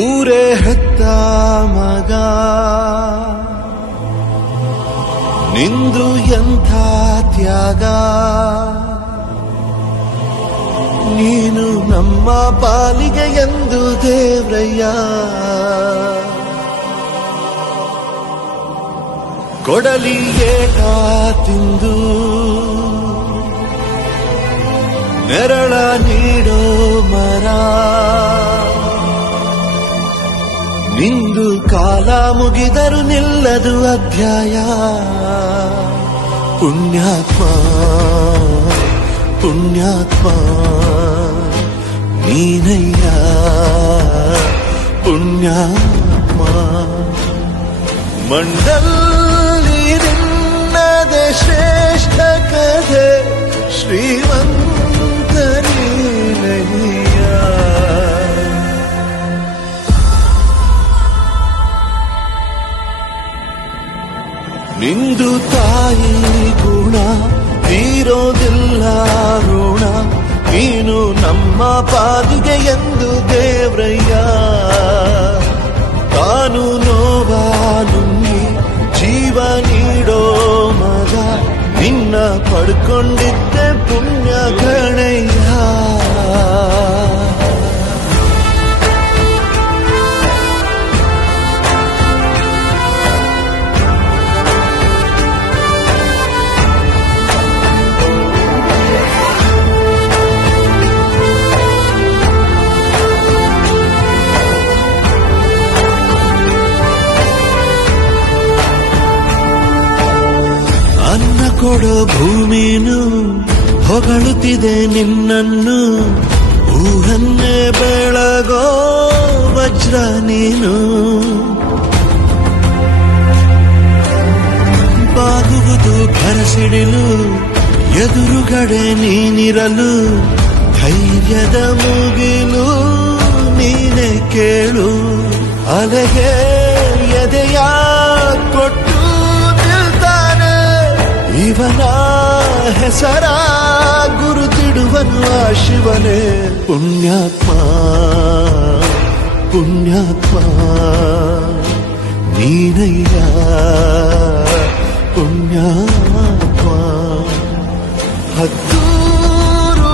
ಊರೇ ಹೆತ್ತ ಮಗ ನಿಂದು ಎಂಥ ತ್ಯಾಗ, ನೀನು ನಮ್ಮ ಪಾಲಿಗೆ ಎಂದು ದೇವ್ರಯ್ಯ. ಕೊಡಲಿ ಏಟ ತಿಂದು ನೆರಳ ನೀಡೋ ಮರ, ನಿಂದು ಕಾಲ ಮುಗಿದರು ನಿಲ್ಲದು ಅಧ್ಯಾಯ. ಪುಣ್ಯಾತ್ಮ ಪುಣ್ಯಾತ್ಮ ನೀನಯ್ಯ ಪುಣ್ಯಾತ್ಮ. ಮಂಡಲ್ಲಿ ನಿನ್ನದೆ ಶ್ರೇಷ್ಠ ಕಥೆ, ಶ್ರೀಮಂತ ನೀನಯ್ಯ. ನಿಂದು ತಾಯಿ ಗುಣ ತೀರೋದಿಲ್ಲ ಋಣ, ನೀನು ನಮ್ಮ ಪಾಲಿಗೆ ಎಂದು ದೇವ್ರಯ್ಯ. ತಾನು ನೋವಾ ನುಂಗಿ ಜೀವ ನೀಡೋ ಮಗ, ನಿನ್ನ ಪಡ್ಕೊಂಡಿದ್ದೆ ಪುಣ್ಯ ಗಣಯ್ಯ. ಅನ್ನ ಕೊಡೋ ಭೂಮಿನು ಹೊಗಳುತ್ತಿದೆ ನಿನ್ನನ್ನು, ಊರನ್ನೇ ಬೆಳಗೋ ವಜ್ರ ನೀನು. ಬಾಗುವುದು ಭರಸಿಡಿಲು ಎದುರುಗಡೆ ನೀನಿರಲು, ಧೈರ್ಯದ ಮುಗಿಲು ನೀನೆ ಕೇಳು. ಅಲೆಗೆ ಎದೆಯ ಕೊಟ್ಟು ಇವನ ಹೆಸರ ಗುರುತಿಡುವನು ಆ ಶಿವನೇ. ಪುಣ್ಯಾತ್ಮ ಪುಣ್ಯಾತ್ಮ ನೀನಯ್ಯ ಪುಣ್ಯಾತ್ಮ. ಹತ್ತೂರು